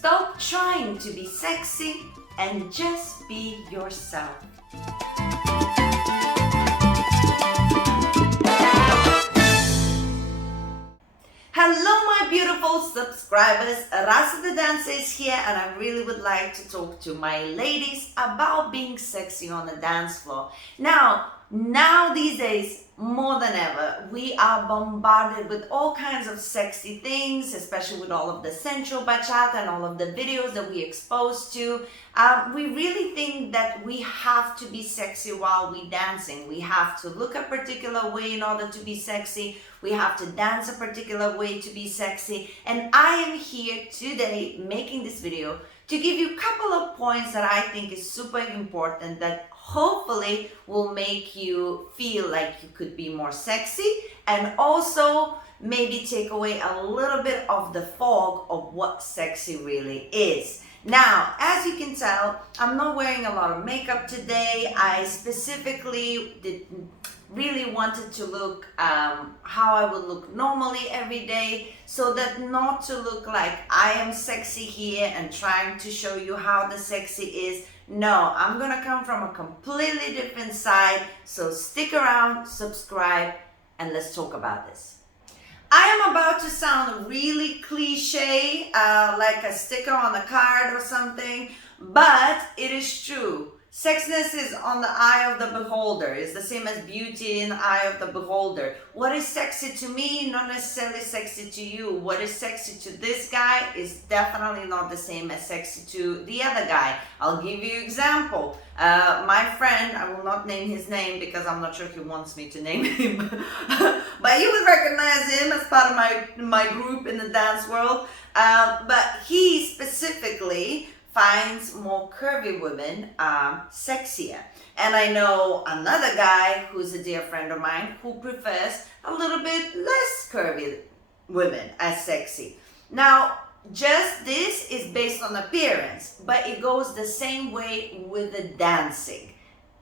Stop trying to be sexy and just be yourself. Hello my beautiful subscribers, Rasa the dancer is here and I really would like to talk to my ladies about being sexy on the dance floor. Now these days, more than ever, we are bombarded with all kinds of sexy things, especially with all of the sensual bachata and all of the videos that we exposed to. We really think that we have to be sexy while we dancing. We have to look a particular way in order to be sexy. We have to dance a particular way to be sexy. And I am here today making this video to give you a couple of points that I think is super important that hopefully will make you feel like you could be more sexy and also maybe take away a little bit of the fog of what sexy really is. Now, as you can tell, I'm not wearing a lot of makeup today. I specifically really wanted to look how I would look normally every day, so that not to look like I am sexy here and trying to show you how the sexy is. No, I'm gonna come from a completely different side, so stick around, subscribe, and let's talk about this. I am about to sound really cliche, like a sticker on a card or something, but it is true. Sexiness is on the eye of the beholder. It's the same as beauty in the eye of the beholder. What is sexy to me, not necessarily sexy to you. What is sexy to this guy is definitely not the same as sexy to the other guy. I'll give you an example. My friend, I will not name his name because I'm not sure he wants me to name him, but you would recognize him as part of my group in the dance world. But he specifically finds more curvy women sexier. And I know another guy who's a dear friend of mine who prefers a little bit less curvy women as sexy. Now, just this is based on appearance, but it goes the same way with the dancing.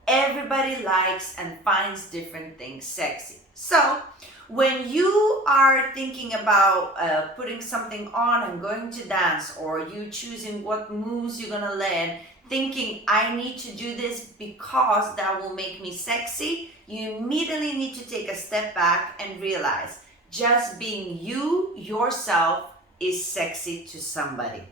Everybody likes and finds different things sexy. So, when you are thinking about putting something on and going to dance, or you choosing what moves you're gonna learn, thinking I need to do this because that will make me sexy, you immediately need to take a step back and realize just being you, yourself, is sexy to somebody.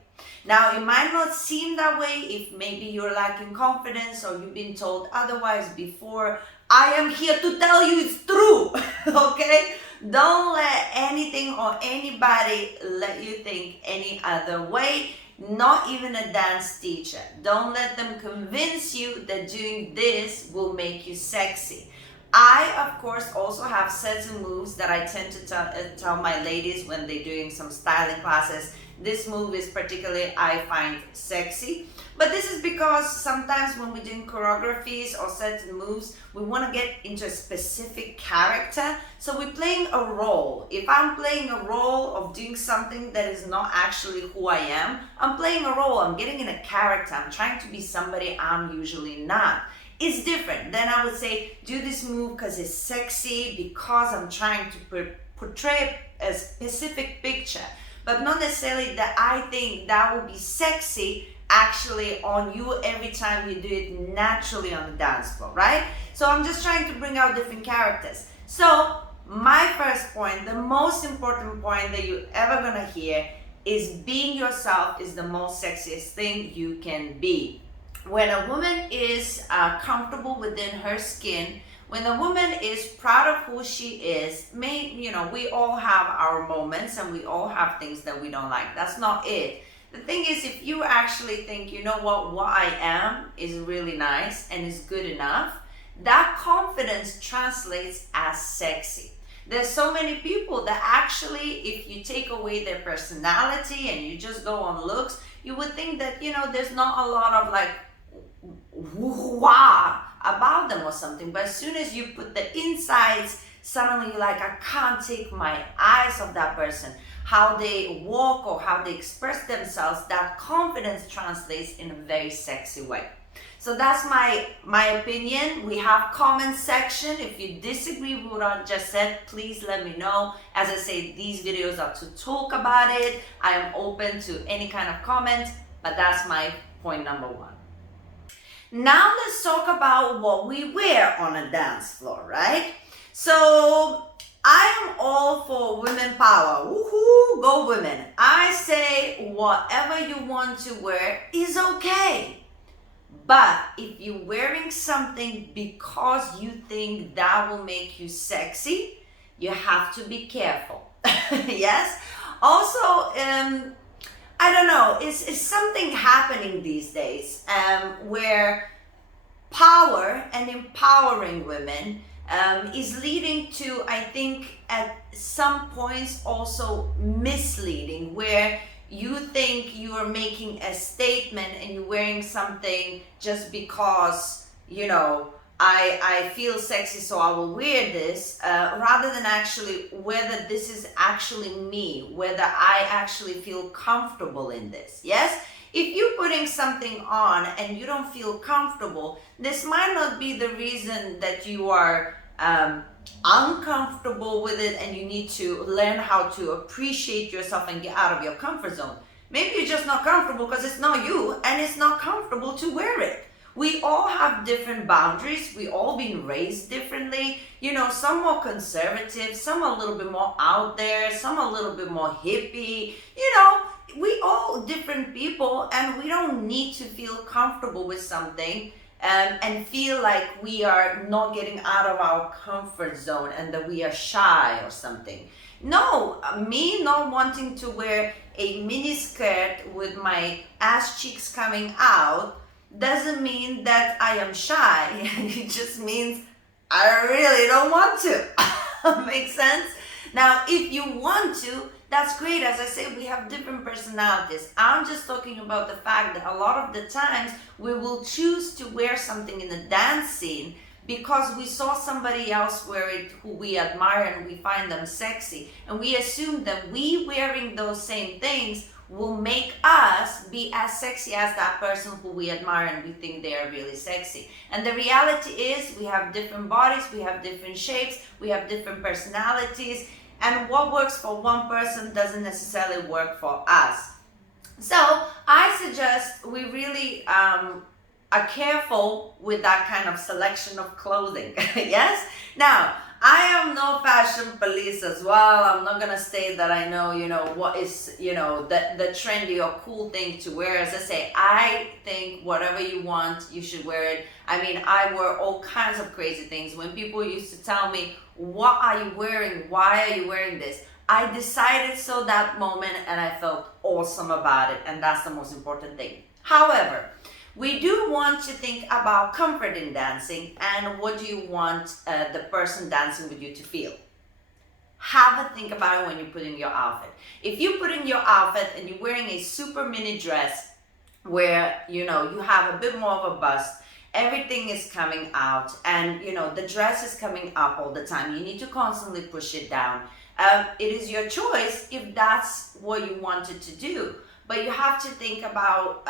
Now, it might not seem that way if maybe you're lacking confidence or you've been told otherwise before. I am here to tell you it's true, okay? Don't let anything or anybody let you think any other way, not even a dance teacher. Don't let them convince you that doing this will make you sexy. I, of course, also have certain moves that I tend to tell my ladies when they're doing some styling classes. This move is particularly, I find, sexy. But this is because sometimes when we're doing choreographies or certain moves, we want to get into a specific character. So we're playing a role. If I'm playing a role of doing something that is not actually who I am, I'm playing a role. I'm getting in a character. I'm trying to be somebody I'm usually not. It's different. Then I would say, do this move because it's sexy, because I'm trying to portray a specific picture. But not necessarily that I think that will be sexy actually on you every time you do it naturally on the dance floor, right? So I'm just trying to bring out different characters. So my first point, the most important point that you're ever gonna hear is being yourself is the most sexiest thing you can be. When a woman is comfortable within her skin, when a woman is proud of who she is, we all have our moments and we all have things that we don't like. That's not it. The thing is, if you actually think, you know what I am is really nice and is good enough, that confidence translates as sexy. There's so many people that actually, if you take away their personality and you just go on looks, you would think that, there's not a lot of like, wah about them or something. But as soon as you put the insides, suddenly you're like, I can't take my eyes off that person. How they walk or how they express themselves, that confidence translates in a very sexy way. So that's my opinion. We have comment section. If you disagree with what I just said, please let me know. As I say, these videos are to talk about it. I am open to any kind of comment, but that's my point number one. Now let's talk about what we wear on a dance floor, right? So I am all for women power. Woohoo, go women. I say whatever you want to wear is okay. But if you're wearing something because you think that will make you sexy, you have to be careful. Yes? Also, I don't know, it's something happening these days where power and empowering women is leading to, I think, at some points also misleading, where you think you are making a statement and you're wearing something just because, you know, I feel sexy, so I will wear this, rather than actually whether this is actually me, whether I actually feel comfortable in this. Yes? If you're putting something on and you don't feel comfortable, this might not be the reason that you are uncomfortable with it and you need to learn how to appreciate yourself and get out of your comfort zone. Maybe you're just not comfortable because it's not you and it's not comfortable to wear it. We all have different boundaries. We all been raised differently. You know, some more conservative, some a little bit more out there, some a little bit more hippie. You know, we all different people, and we don't need to feel comfortable with something and feel like we are not getting out of our comfort zone and that we are shy or something. No, me not wanting to wear a mini skirt with my ass cheeks coming out doesn't mean that I am shy. It just means I really don't want to. Makes sense? Now, if you want to, that's great. As I say, we have different personalities. I'm just talking about the fact that a lot of the times we will choose to wear something in the dance scene because we saw somebody else wear it who we admire and we find them sexy. And we assume that we wearing those same things will make us be as sexy as that person who we admire and we think they are really sexy. And the reality is we have different bodies, we have different shapes, we have different personalities, and what works for one person doesn't necessarily work for us. So I suggest we really are careful with that kind of selection of clothing. Yes? Now, I am no fashion police as well. I'm not gonna say that I know, you know, what is, you know, the trendy or cool thing to wear. As I say, I think whatever you want, you should wear it. I mean, I wear all kinds of crazy things. When people used to tell me, what are you wearing? Why are you wearing this? I decided so that moment and I felt awesome about it. And that's the most important thing. However, we do want to think about comfort in dancing and what do you want the person dancing with you to feel. Have a think about it when you put in your outfit. If you put in your outfit and you're wearing a super mini dress where, you know, you have a bit more of a bust, everything is coming out and, you know, the dress is coming up all the time. You need to constantly push it down. It is your choice if that's what you wanted to do. But you have to think about,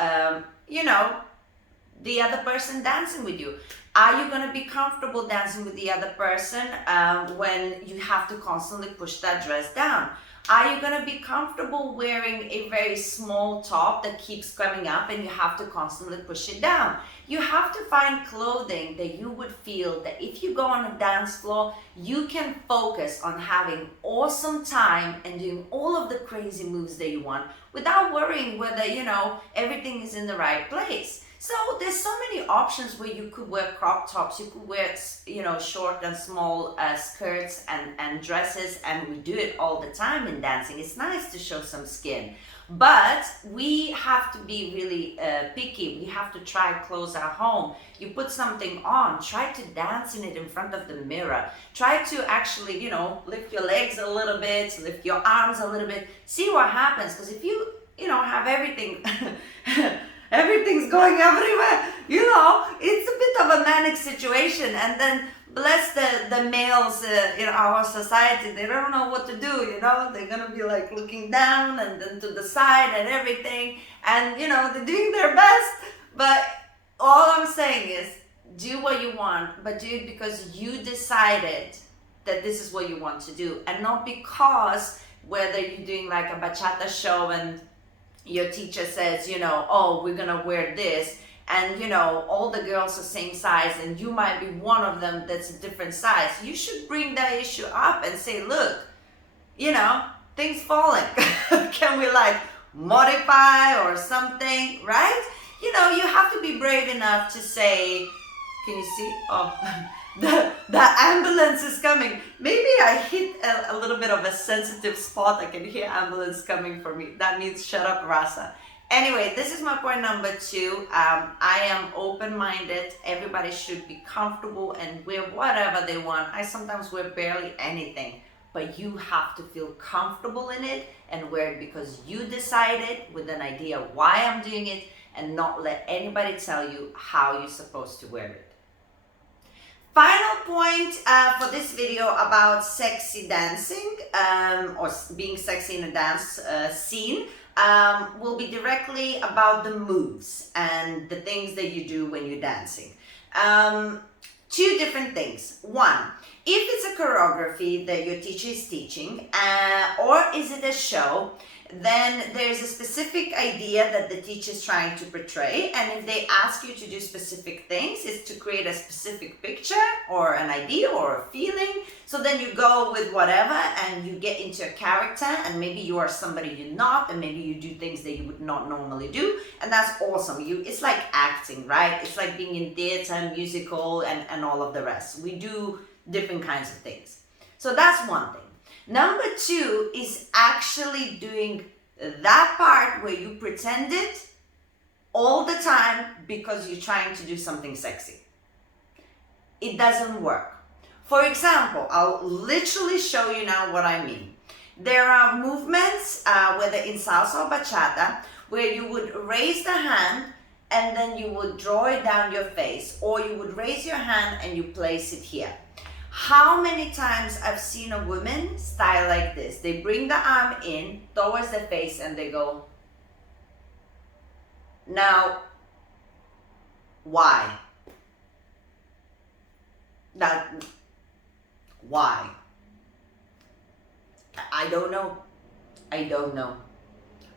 you know, the other person dancing with you. Are you going to be comfortable dancing with the other person when you have to constantly push that dress down? Are you going to be comfortable wearing a very small top that keeps coming up and you have to constantly push it down? You have to find clothing that you would feel that if you go on a dance floor, you can focus on having awesome time and doing all of the crazy moves that you want without worrying whether, you know, everything is in the right place. So there's so many options where you could wear crop tops, you could wear, you know, short and small skirts and dresses, and we do it all the time in dancing. It's nice to show some skin, but we have to be really picky. We have to try clothes at home. You put something on, try to dance in it in front of the mirror. Try to actually, you know, lift your legs a little bit, lift your arms a little bit, see what happens. Because if you know, have everything everything's going everywhere, you know, it's a bit of a manic situation. And then bless the males in our society, they don't know what to do, you know, they're gonna be like looking down and then to the side and everything, and you know, they're doing their best, but All I'm saying is do what you want, but do it because you decided that this is what you want to do, and not because whether you're doing like a bachata show and your teacher says, oh, we're gonna wear this, and all the girls are same size and you might be one of them that's a different size. You should bring that issue up and say, look, things falling. Can we like modify or something, right? You have to be brave enough to say, can you see? Oh, the ambulance is coming. Maybe I hit a little bit of a sensitive spot. I can hear ambulance coming for me. That means shut up, Rasa. Anyway, this is my point number 2. I am open-minded. Everybody should be comfortable and wear whatever they want. I sometimes wear barely anything, but you have to feel comfortable in it and wear it because you decided with an idea why I'm doing it, and not let anybody tell you how you're supposed to wear it. Final point for this video about sexy dancing or being sexy in a dance scene will be directly about the moves and the things that you do when you're dancing. 2 different things. 1, if it's a choreography that your teacher is teaching, or is it a show, then there's a specific idea that the teacher is trying to portray, and if they ask you to do specific things, it's to create a specific picture or an idea or a feeling. So then you go with whatever and you get into a character, and maybe you are somebody you're not, and maybe you do things that you would not normally do, and that's awesome. It's like acting, right? It's like being in theater, musical, and all of the rest. We do different kinds of things. So that's one thing. Number 2 is actually doing that part where you pretend it all the time because you're trying to do something sexy. It doesn't work. For example, I'll literally show you now what I mean. There are movements, whether in salsa or bachata, where you would raise the hand and then you would draw it down your face, or you would raise your hand and you place it here. How many times I've seen a woman style like this? They bring the arm in towards the face and they go. Now, why? Why? I don't know. I don't know.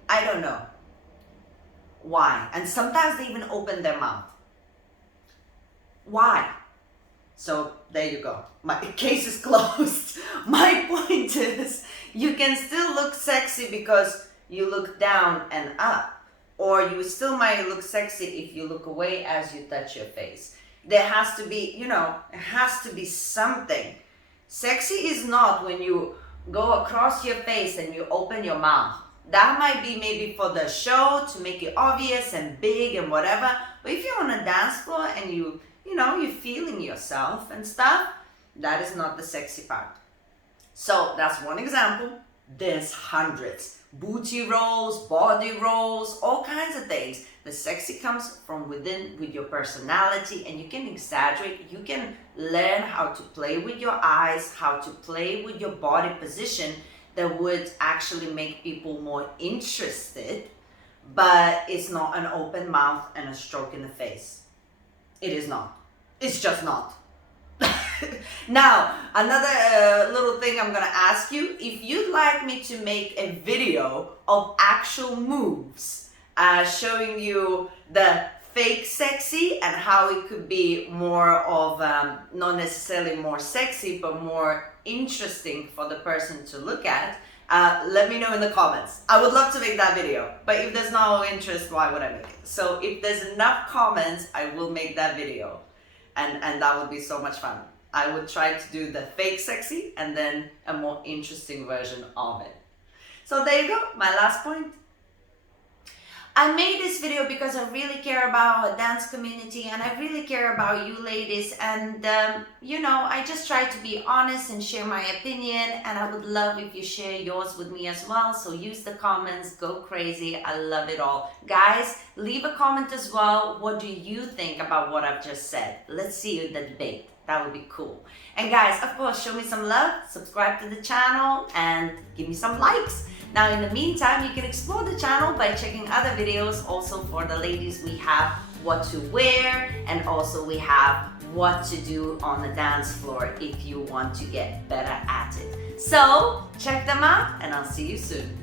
I don't know. Why? And sometimes they even open their mouth. Why? So there you go. My case is closed. My point is, you can still look sexy because you look down and up, or you still might look sexy if you look away as you touch your face. There has to be, it has to be something. Sexy is not when you go across your face and you open your mouth. That might be maybe for the show to make it obvious and big and whatever. But if you're on a dance floor and you're feeling yourself and stuff, that is not the sexy part. So that's one example. There's hundreds. Booty rolls, body rolls, all kinds of things. The sexy comes from within with your personality, and you can exaggerate. You can learn how to play with your eyes, how to play with your body position that would actually make people more interested, but it's not an open mouth and a stroke in the face. It is not. It's just not. Now, another little thing I'm gonna ask you, if you'd like me to make a video of actual moves, showing you the fake sexy and how it could be more of, not necessarily more sexy, but more interesting for the person to look at, let me know in the comments. I would love to make that video, but if there's no interest, why would I make it? So if there's enough comments, I will make that video, and that would be so much fun. I would try to do the fake sexy and then a more interesting version of it. So there you go, my last point. I made this video because I really care about our dance community, and I really care about you ladies, and I just try to be honest and share my opinion, and I would love if you share yours with me as well. So use the comments, go crazy, I love it all. Guys, leave a comment as well. What do you think about what I've just said? Let's see the debate. That would be cool. And guys, of course, show me some love, subscribe to the channel, and give me some likes. Now, in the meantime, you can explore the channel by checking other videos. Also, for the ladies, we have what to wear, and also we have what to do on the dance floor if you want to get better at it. So check them out and I'll see you soon.